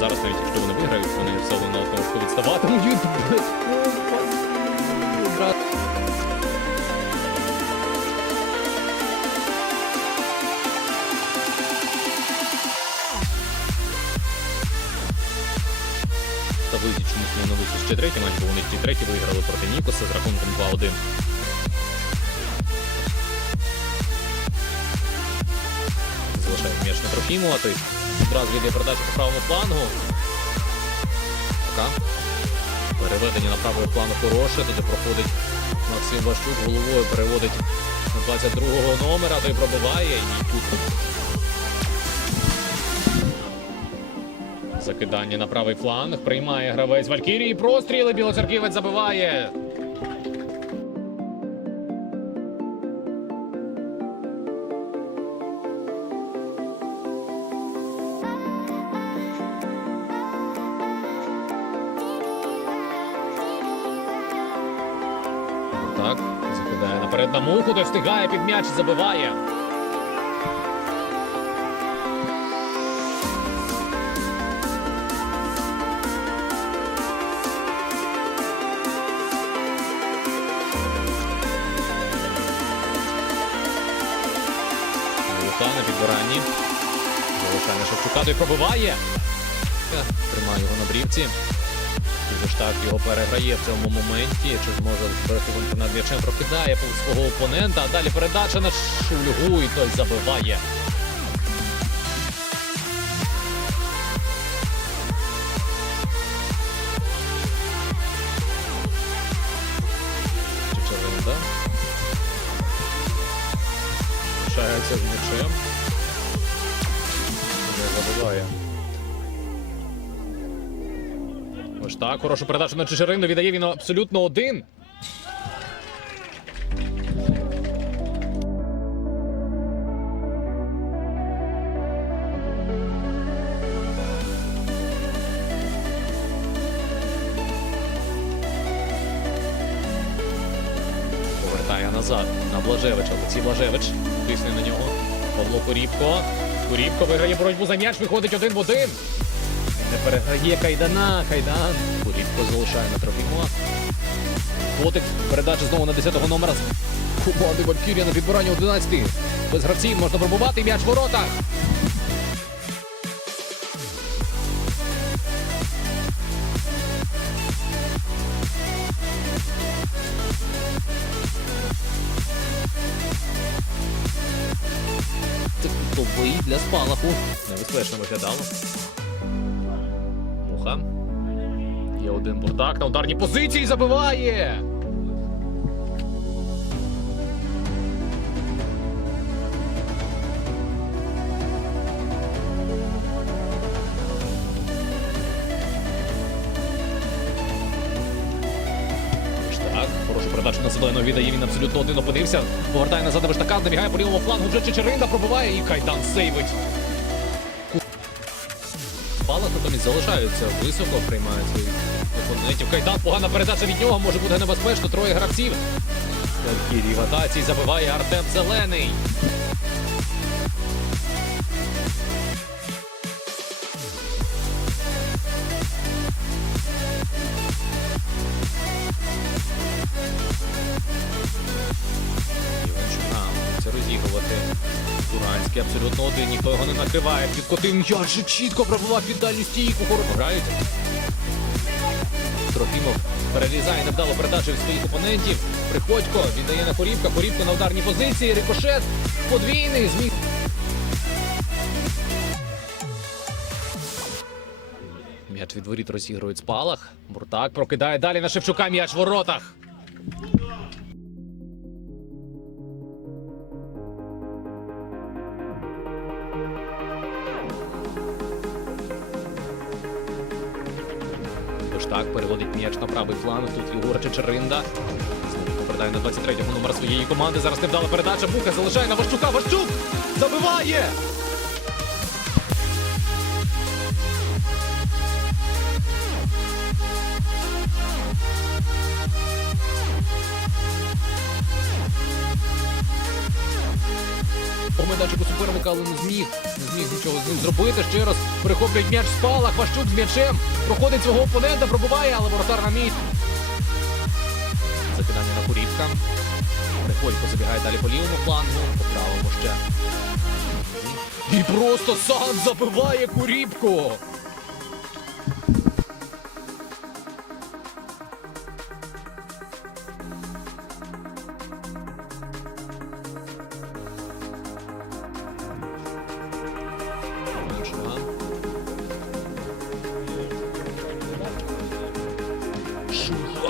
зараз, навіть якщо вони виграють, вони все одно трошки відставатимуть. Та вийдіть чомусь не новий ще третій матч, бо вони ті третій виграли проти Нікоса з рахунком 2-1. Залишає м'яч на Трофімова, той одразу йде передача по правому флангу. Така. Переведення на правий фланг хороше, туди проходить Максим Ващук, головою переводить 22-го номера, той пробиває і тут. Закидання на правий фланг. Приймає гравець Валькірії. Простріли. Білоцерківець забиває. Наперед на той встигає під м'яч забиває. Лука на підбиранні. Залишає Шевчука, той пробиває. Тримає його на брівці. Дуже ж так його переграє в цьому моменті. Чи зможе зберегти над м'ячем? Прокидає повз свого опонента. А далі передача на Шульгу і той забиває. Лишається з м'ячем. Не забиває. Ось так, хорошу передачу на Чечерину. Віддає він абсолютно один. Повертає назад на Блажевича. Олексій Блажевич. Тисне на нього. Павло Корібко. Корібко виграє боротьбу за м'яч, виходить один в один. Не переграє Кайдана. Кайдан. Курітко залишає на Трофімова. Котик. Передача знову на 10-го номера. Команди Валькірія на підбиранні 11. Без гравців можна пробувати м'яч в воротах. Тобої для спалаху. Небезпечно виглядало. Муха. Є один бурдак на ударній позиції забиває. Так, хорошу передачу на зеленого віддає. Він абсолютно один опинився. Повертає назад до Вештака, набігає по лівому флангу. Вже Чечеринда пробиває і Кайдан сейвить. Спалах натомість залишаються високо, приймають своїх опонентів. Кайдан, погана передача від нього, може бути небезпечно. Троє гравців. Валькірій в атаці забиває Артем Зелений. Туранський абсолютно один, ніхто його не накриває. Підкотив м'яч чітко пробував під дальню стійку. Грають. Трофімов перерізає невдало передачу від своїх опонентів. Приходько віддає на Хорівка. Хорівко на ударній позиції. Рикошет подвійний. Зміг. М'яч від воріт розігрують спалах. Буртак прокидає далі на Шевчука. М'яч в воротах. Бештак переводить м'яч на правий фланг. Тут Єгор Чечеринда. Знову на 23-го номер своєї команди. Зараз невдала передача. Буха залишає на Ващука. Ващук забиває! По майданчику суперника, але не зміг. Не зміг нічого з ним зробити. Ще раз перехоплюють м'яч спалах. Ващук з м'ячем. Проходить свого опонента, пробуває, але воротар на місці. Закидання на Курівка. Приходько забігає далі по лівому флангу. По правому ще. І просто сам забиває Куріпко.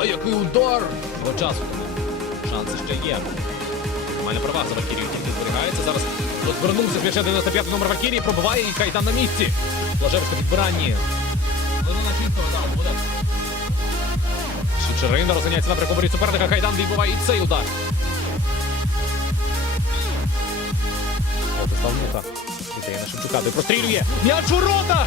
Шуга, який удар! Свого часу тому. Шанси ще є. Нормальна права за Валькірію тільки зберігається. Зараз розвернувся м'яча 95 номер Валькірії, пробиває і Кайдан на місці. Блажевська підбиранні. Шичерина розганяється на прикоборі суперника. Кайдан відбиває і цей удар. Владислав Муха. Ідея на Шевчука, де прострілює. М'яч у ротах!